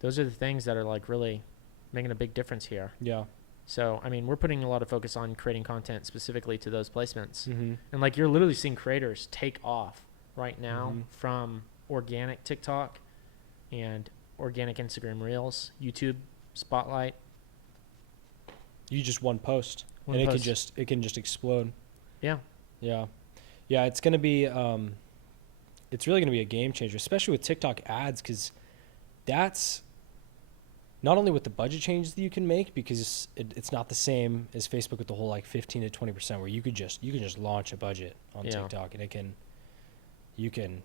those are the things that are like really making a big difference here. Yeah. So, I mean, we're putting a lot of focus on creating content specifically to those placements. Mm-hmm. And like you're literally seeing creators take off right now Mm-hmm. from organic TikTok and organic Instagram Reels, YouTube Spotlight. You just one post, One and post. it can just explode. Yeah. Yeah. Yeah, it's going to be it's really going to be a game changer, especially with TikTok ads, cuz that's not only with the budget changes that you can make, because it's not the same as Facebook with the whole like 15 to 20% where you can just launch a budget on TikTok, and you can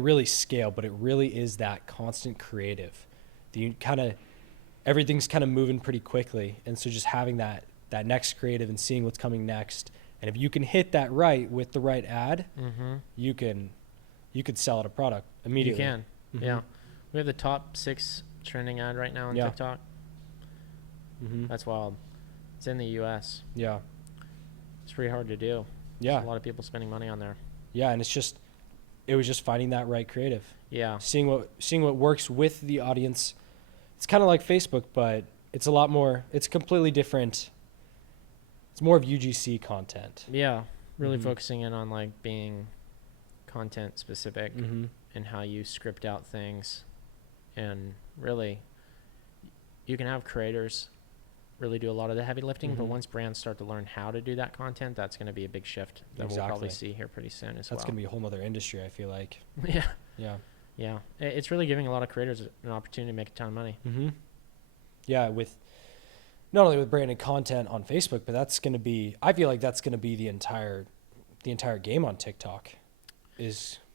really scale, but it really is that constant creative. Everything's kind of moving pretty quickly, and so just having that next creative and seeing what's coming next, and if you can hit that right with the right ad, you could sell it a product immediately. You can. Mm-hmm. Yeah. We have the top 6 trending ad right now on TikTok. Mm-hmm. That's wild. It's in the US. Yeah. It's pretty hard to do. Yeah. There's a lot of people spending money on there. Yeah, and it was just finding that right creative. Yeah. Seeing what works with the audience. It's kind of like Facebook, but it's a lot more, it's completely different. It's more of UGC content. Yeah. Really focusing in on like being content specific and how you script out things. And really, you can have creators really do a lot of the heavy lifting, but once brands start to learn how to do that content, that's going to be a big shift that we'll probably see here pretty soon as well. That's going to be a whole nother industry, I feel like. Yeah. Yeah. Yeah. It's really giving a lot of creators an opportunity to make a ton of money. Mm-hmm. Yeah, with not only with branded content on Facebook, but I feel like that's going to be the entire game on TikTok.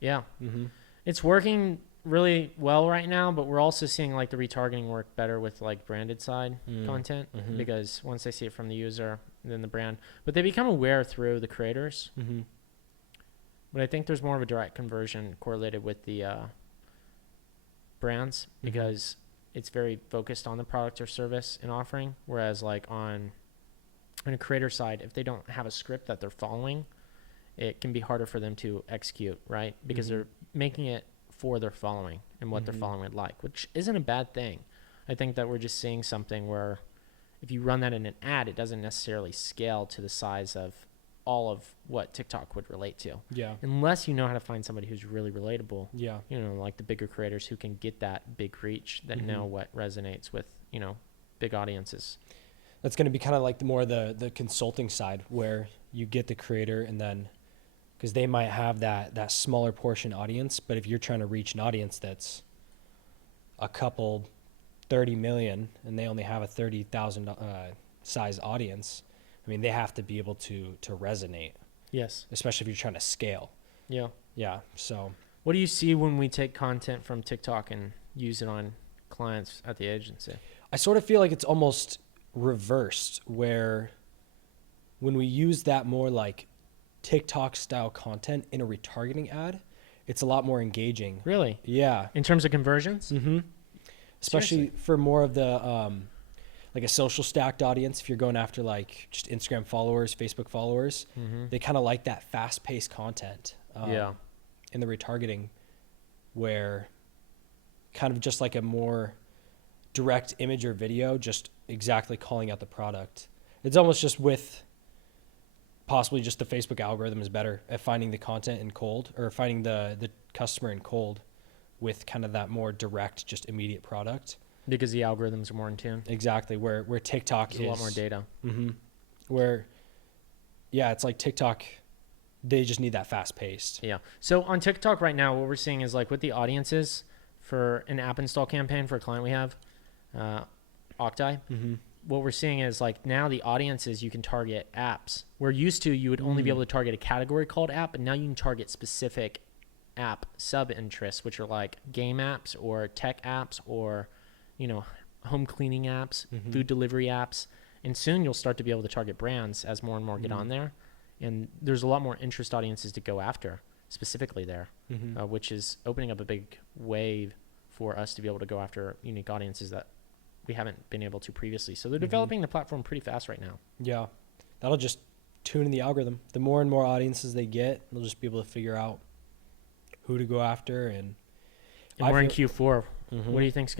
Yeah. It's working really well right now, but we're also seeing like the retargeting work better with like branded side content, because once they see it from the user, then the brand, but they become aware through the creators. But I think there's more of a direct conversion correlated with the brands, because it's very focused on the product or service and offering, whereas like on a creator side, if they don't have a script that they're following, it can be harder for them to execute, right? Because they're making it for their following and what their following would like, which isn't a bad thing. I think that we're just seeing something where if you run that in an ad, it doesn't necessarily scale to the size of all of what TikTok would relate to. Yeah. Unless you know how to find somebody who's really relatable. Yeah. You know, like the bigger creators who can get that big reach, that know what resonates with, you know, big audiences. That's going to be kind of like the consulting side, where you get the creator, and then because they might have that smaller portion audience, but if you're trying to reach an audience that's a couple 30 million and they only have a 30,000 size audience, I mean, they have to be able to resonate. Yes. Especially if you're trying to scale. Yeah. Yeah. So what do you see when we take content from TikTok and use it on clients at the agency? I sort of feel like it's almost reversed, where when we use that more like TikTok style content in a retargeting ad, it's a lot more engaging. Really? Yeah. In terms of conversions? Especially Seriously? for more of the like a social stacked audience. If you're going after like just Instagram followers, Facebook followers, they kind of like that fast paced content. In the retargeting, where kind of just like a more direct image or video, just exactly calling out the product. It's almost just with possibly just the Facebook algorithm is better at finding the content in cold, or finding the customer in cold, with kind of that more direct, just immediate product. Because the algorithms are more in tune. Exactly. Where TikTok There's a lot more data. Where, yeah, it's like TikTok, they just need that fast paced. Yeah. So on TikTok right now, what we're seeing is like with the audiences for an app install campaign for a client we have, Octai, what we're seeing is like now the audiences, you can target apps. Where used to you would only be able to target a category called app, but now you can target specific app sub interests, which are like game apps or tech apps or, you know, home cleaning apps, food delivery apps. And soon you'll start to be able to target brands as more and more get on there. And there's a lot more interest audiences to go after specifically there, which is opening up a big wave for us to be able to go after unique audiences that we haven't been able to previously. So they're developing the platform pretty fast right now. Yeah. That'll just tune in the algorithm. The more and more audiences they get, they'll just be able to figure out who to go after. And we're in Q4 What do you think's